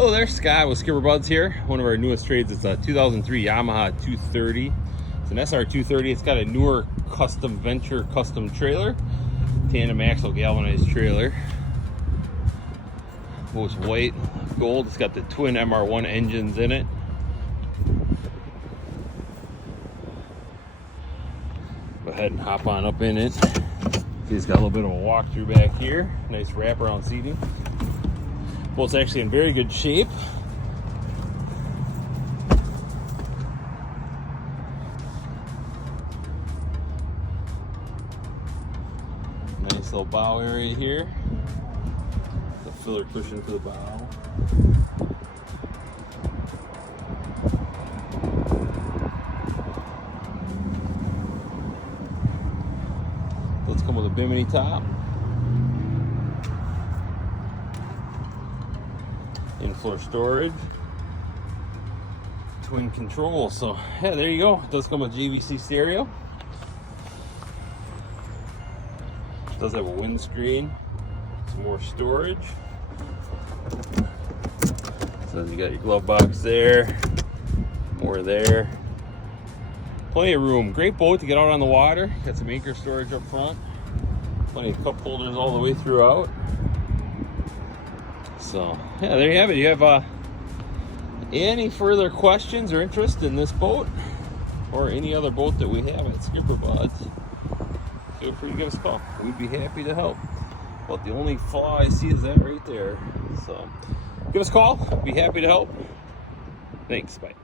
Hello there, Scott with SkipperBud's here. One of our newest trades. It's a 2003 Yamaha 230. It's an SR 230. It's got a newer custom venture custom trailer, tandem axle galvanized trailer. Most white, gold. It's got the twin MR1 engines in it. Go ahead and hop on up in it. It's got a little bit of a walkthrough back here. Nice wraparound seating. Well, it's actually in very good shape. Nice little bow area here. The filler cushion for the bow. Let's come with a bimini top. In-floor storage, twin control. So yeah, there you go. It does come with JVC stereo. It does have a windscreen, some more storage. So you got your glove box there, more there. Plenty of room. Great boat to get out on the water. Got some anchor storage up front. Plenty of cup holders all the way throughout. So yeah, there you have it. You have any further questions or interest in this boat or any other boat that we have at SkipperBud's, feel free to give us a call. We'd be happy to help. But the only flaw I see is that right there. So give us a call. Be happy to help. Thanks. Bye.